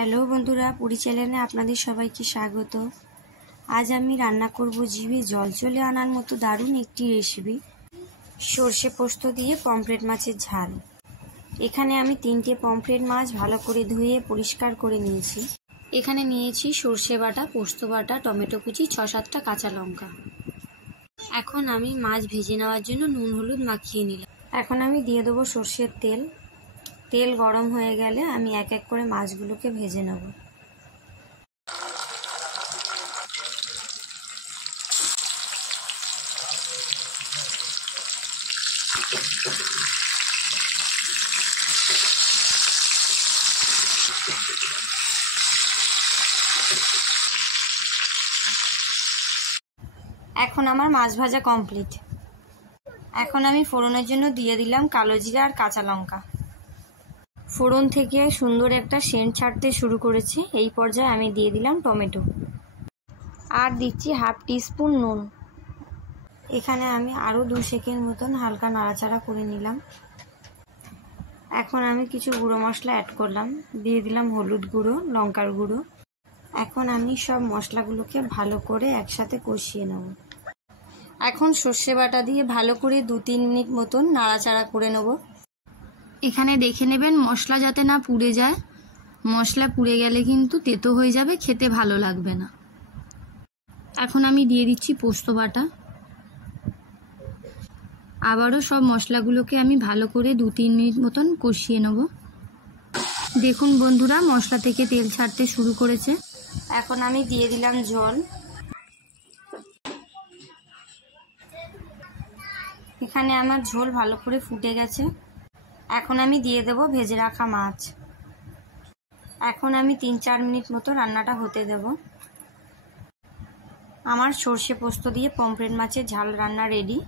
Hello বন্ধুরা, পুরী চ্যানেলে আপনাদের সবাইকে স্বাগত। আজ আমি রান্না করব জিভে জল চলে আনার মতো দারুণ একটি রেসিপি, সর্ষে পোস্ত দিয়ে পমফ্রেট মাছের ঝাল। এখানে আমি 3টে পমফ্রেট মাছ ভালো করে ধুয়ে পরিষ্কার করে নিয়েছি। এখানে নিয়েছি সর্ষে বাটা, পোস্ত বাটা, টমেটো কুচি, 6-7টা কাঁচা লঙ্কা। এখন আমি মাছ ভেজে নেওয়ার জন্য নুন হলুদ মাখিয়ে নিলাম। এখন আমি দিয়ে দেবো সর্ষের তেল। তেল গরম হয়ে গেলে আমি এক এক করে মাছগুলোকে ভেজে নেব। এখন আমার মাছ ভাজা কমপ্লিট। এখন আমি ফোড়নের জন্য দিয়ে দিলাম কালো জিরা আর কাঁচা লঙ্কা। ফোড়ন থেকে সুন্দর একটা সেন্ট ছাড়তে শুরু করেছে। এই পর্যায়ে আমি দিয়ে দিলাম টমেটো আর দিচ্ছি হাফ টিস্পুন নুন। এখানে আমি আরও 2 সেকেন্ড মতন হালকা নাড়াচাড়া করে নিলাম। এখন আমি কিছু গুঁড়ো মশলা অ্যাড করলাম, দিয়ে দিলাম হলুদ গুঁড়ো, লঙ্কার গুঁড়ো। এখন আমি সব মশলাগুলোকে ভালো করে একসাথে কষিয়ে নেব। এখন সর্ষে বাটা দিয়ে ভালো করে 2-3 মিনিট মতন নাড়াচাড়া করে নেব। এখানে দেখে নেবেন মশলা যাতে না পুড়ে যায়। মশলা পুড়ে গেলে কিন্তু তেতো হয়ে যাবে, খেতে ভালো লাগবে না। এখন আমি দিয়ে দিচ্ছি পোস্ত বাটা। আবারও সব মশলাগুলোকে আমি ভালো করে 2-3 মিনিট মতন কষিয়ে নেব। দেখুন বন্ধুরা, মশলা থেকে তেল ছাড়তে শুরু করেছে। এখন আমি দিয়ে দিলাম জল। এখানে আমার ঝোল ভালো করে ফুটে গেছে। এখন আমি দিয়ে দেব ভেজে রাখা মাছ। এখন আমি 3-4 মিনিট মতো রান্নাটা হতে দেব। আমার সর্ষে পোস্ত দিয়ে পমফ্রেট মাছের ঝাল রান্না রেডি।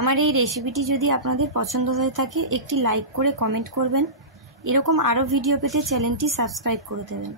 আমার এই রেসিপিটি যদি আপনাদের পছন্দ হয়ে থাকে একটি লাইক করে কমেন্ট করবেন। এরকম আরও ভিডিও পেতে চ্যানেলটি সাবস্ক্রাইব করে দেবেন।